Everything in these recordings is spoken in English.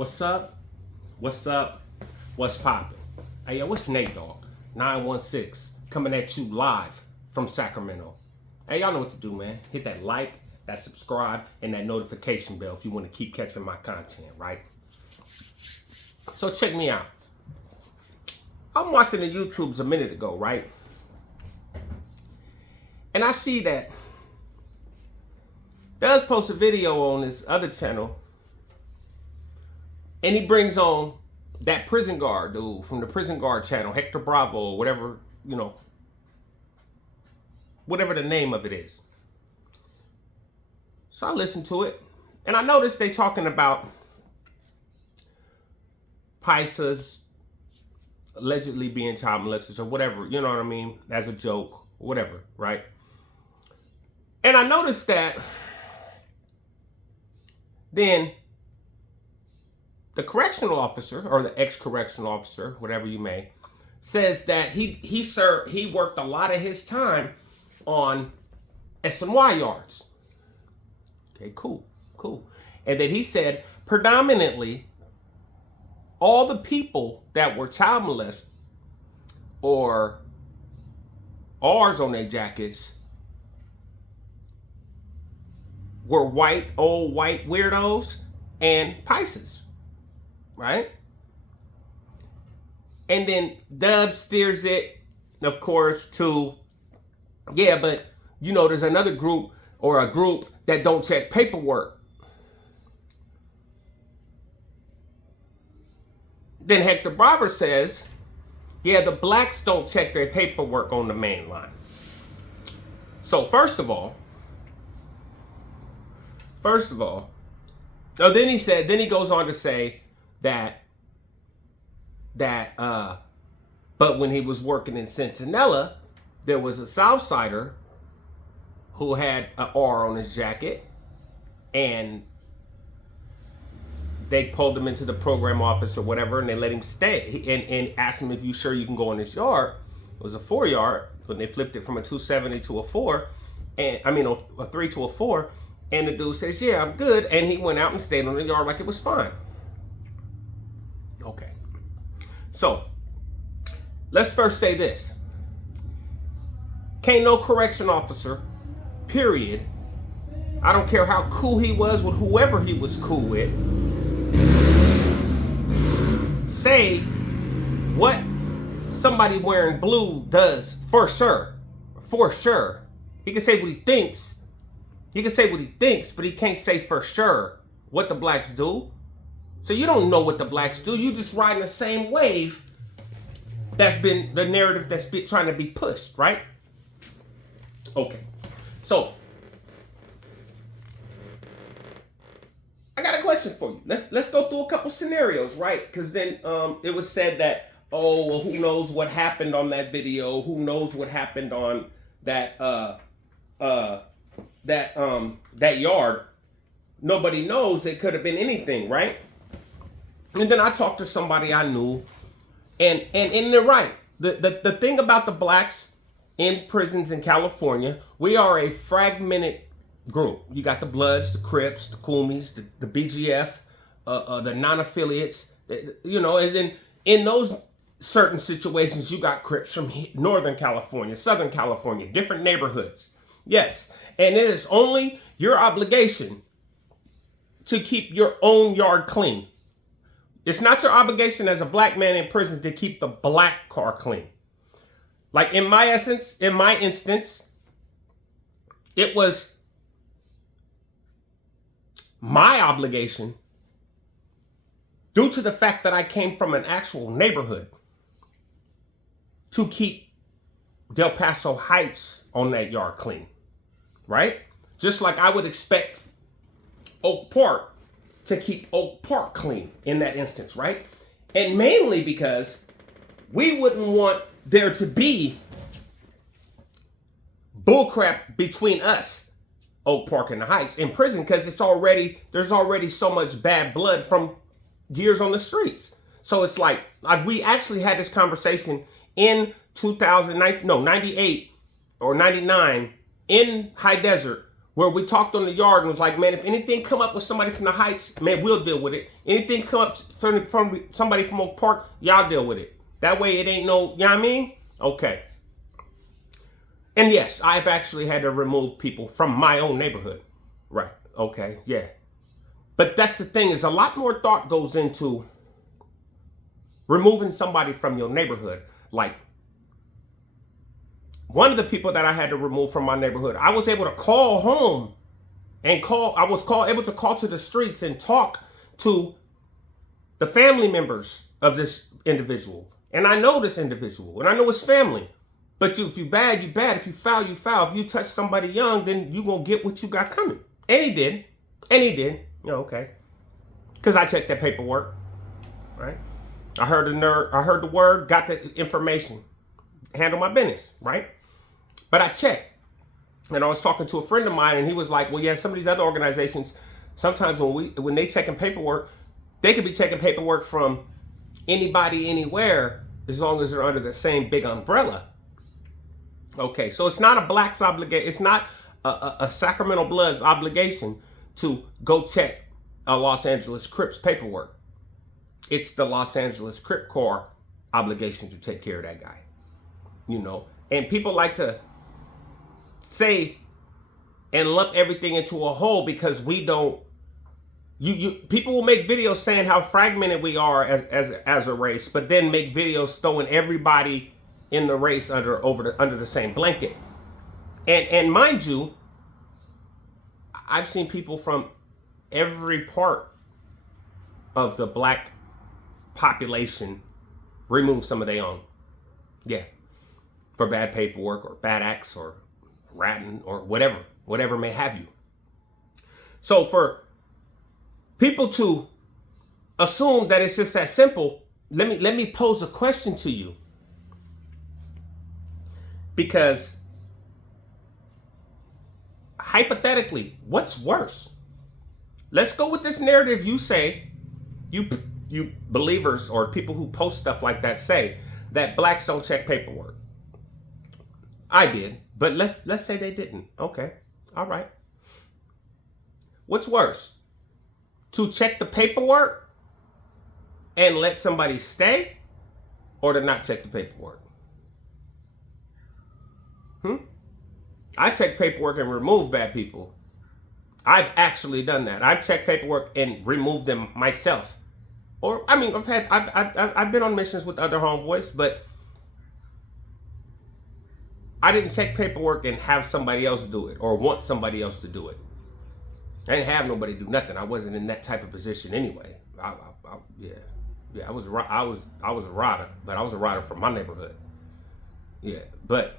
What's up? What's up? What's poppin'? Hey, yo, what's Nate Dogg? 916 coming at you live from Sacramento. Hey, y'all know what to do, man. Hit that like, that subscribe, and that notification bell if you want to keep catching my content, right? So check me out. I'm watching the YouTubes a minute ago, right? And I see that Does post a video on his other channel, and he brings on that prison guard dude from the prison guard channel, Hector Bravo, or whatever, whatever the name of it is. So I listened to it, and I noticed they talking about Paisas allegedly being child molesters or whatever, you know what I mean, as a joke, whatever, right? And I noticed that then the correctional officer, or the ex-correctional officer, whatever you may, says that he worked a lot of his time on SNY yards. Okay, cool. And then he said predominantly all the people that were child molested or R's on their jackets were old white weirdos and Pisces, right? And then Dub steers it, of course, to, yeah, but, there's another group or a group that don't check paperwork. Then Hector Bravo says, yeah, the blacks don't check their paperwork on the main line. So first of all, then he goes on to say that but when he was working in Centinela, there was a Southsider who had an R on his jacket, and they pulled him into the program office or whatever, and they let him stay and asked him if you sure you can go in this yard. It was a 4-yard, when they flipped it from a 270 to a 4, and a 3 to a 4. And the dude says, yeah, I'm good. And he went out and stayed on the yard like it was fine. Okay. So, let's first say this. Can't no correction officer, period, I don't care how cool he was with whoever he was cool with, say what somebody wearing blue does for sure. For sure. He can say what he thinks. But he can't say for sure what the blacks do. So you don't know what the blacks do. You just riding the same wave that's been the narrative that's been trying to be pushed, right? Okay. So I got a question for you. Let's go through a couple scenarios, right? Because then it was said that, oh, well, who knows what happened on that video? Who knows what happened on that that yard? Nobody knows. It could have been anything, right? And then I talked to somebody I knew, and they're right. The thing about the blacks in prisons in California, we are a fragmented group. You got the Bloods, the Crips, the Coomies, the BGF, the non-affiliates, and then in those certain situations, you got Crips from Northern California, Southern California, different neighborhoods. Yes. And it is only your obligation to keep your own yard clean. It's not your obligation as a black man in prison to keep the black car clean. Like in my instance, it was my obligation due to the fact that I came from an actual neighborhood to keep Del Paso Heights on that yard clean. Right? Just like I would expect Oak Park to keep Oak Park clean in that instance, right? And mainly because we wouldn't want there to be bullcrap between us, Oak Park and the Heights, in prison, because there's already so much bad blood from years on the streets. So it's like, we actually had this conversation in 98 or 99 in High Desert where we talked on the yard and was like, man, if anything come up with somebody from the Heights, man, we'll deal with it. Anything come up from somebody from Oak Park, y'all deal with it. That way it ain't no, you know what I mean? Okay. And yes, I've actually had to remove people from my own neighborhood. Right. Okay. Yeah. But that's the thing, is a lot more thought goes into removing somebody from your neighborhood. Like, one of the people that I had to remove from my neighborhood, I was able to call home and able to call to the streets and talk to the family members of this individual. And I know this individual, and I know his family. But if you bad, you bad. If you foul, you foul. If you touch somebody young, then you gonna get what you got coming. And he did. You know, okay. Because I checked that paperwork, right? I heard the word, got the information, handle my business, right? But I checked. And I was talking to a friend of mine, and he was like, well, yeah, some of these other organizations, sometimes when they checking paperwork, they could be checking paperwork from anybody, anywhere, as long as they're under the same big umbrella. Okay, so it's not a Black's obligation. It's not a Sacramento Blood's obligation to go check a Los Angeles Crips paperwork. It's the Los Angeles Crip Corps obligation to take care of that guy. You know, and people like to say and lump everything into a whole because we don't. People will make videos saying how fragmented we are as a race, but then make videos throwing everybody in the race under the same blanket. And mind you, I've seen people from every part of the black population remove some of their own. Yeah. For bad paperwork or bad acts or ratting or whatever may have you. So for people to assume that it's just that simple, let me pose a question to you. Because hypothetically, what's worse? Let's go with this narrative you say, you believers or people who post stuff like that say that blacks don't check paperwork. I did, but let's say they didn't. Okay. All right. What's worse? To check the paperwork and let somebody stay, or to not check the paperwork? I check paperwork and remove bad people. I've actually done that. I've checked paperwork and removed them myself. Or, I mean, I've been on missions with other homeboys, but I didn't check paperwork and have somebody else do it or want somebody else to do it. I didn't have nobody do nothing. I wasn't in that type of position anyway. I was a rider, but I was a rider from my neighborhood. Yeah, but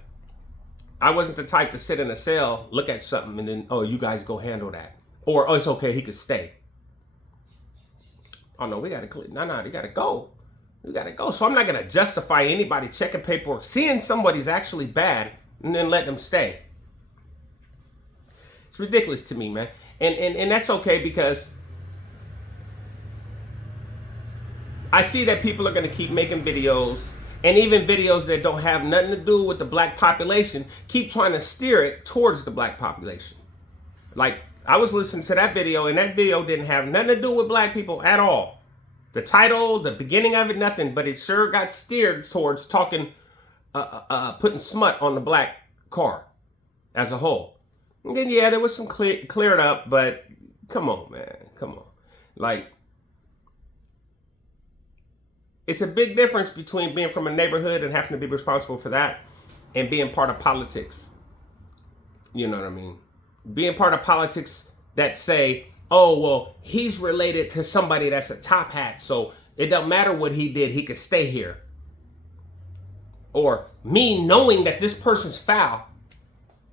I wasn't the type to sit in a cell, look at something, and then, oh, you guys go handle that. Or, oh, it's okay, he could stay. Oh, no, we got to clear. No, you got to go. You got to go. So I'm not going to justify anybody checking paperwork, seeing somebody's actually bad, and then let them stay. It's ridiculous to me, man. And that's okay, because I see that people are going to keep making videos, and even videos that don't have nothing to do with the black population, keep trying to steer it towards the black population. Like, I was listening to that video, and that video didn't have nothing to do with black people at all. The title, the beginning of it, nothing, but it sure got steered towards talking, putting smut on the black car as a whole. And then, yeah, there was some cleared up, but come on, man, come on. Like, it's a big difference between being from a neighborhood and having to be responsible for that and being part of politics. You know what I mean? Being part of politics that say, oh, well, he's related to somebody that's a top hat, so it doesn't matter what he did, he could stay here. Or me knowing that this person's foul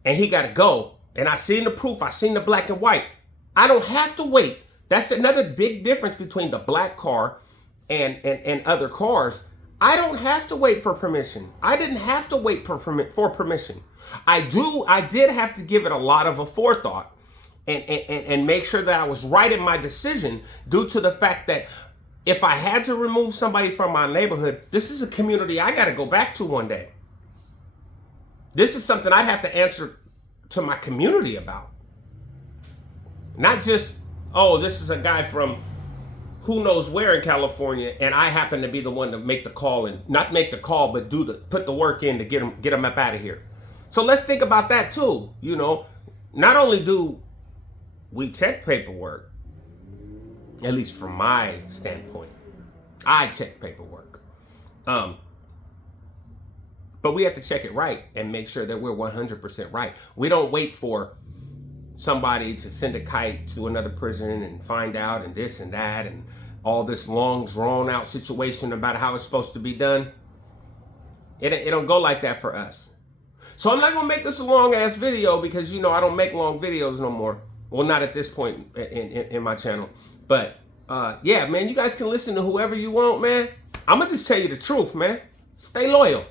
and he got to go, and I seen the proof, I seen the black and white. I don't have to wait. That's another big difference between the black car and other cars. I don't have to wait for permission. I didn't have to wait for permission. I did have to give it a lot of a forethought and make sure that I was right in my decision, due to the fact that if I had to remove somebody from my neighborhood, this is a community I got to go back to one day. This is something I'd have to answer to my community about. Not just, oh, this is a guy from who knows where in California, and I happen to be the one to make the call, and not make the call, but put the work in to get him up out of here. So let's think about that too. You know, not only do we check paperwork, at least from my standpoint, I check paperwork, but we have to check it right and make sure that we're 100% right. We don't wait for somebody to send a kite to another prison and find out and this and that and all this long drawn out situation about how it's supposed to be done. It don't go like that for us. So I'm not gonna make this a long ass video because, you know, I don't make long videos no more. Well, not at this point in my channel. But yeah, man, you guys can listen to whoever you want, man. I'm gonna just tell you the truth, man. Stay loyal.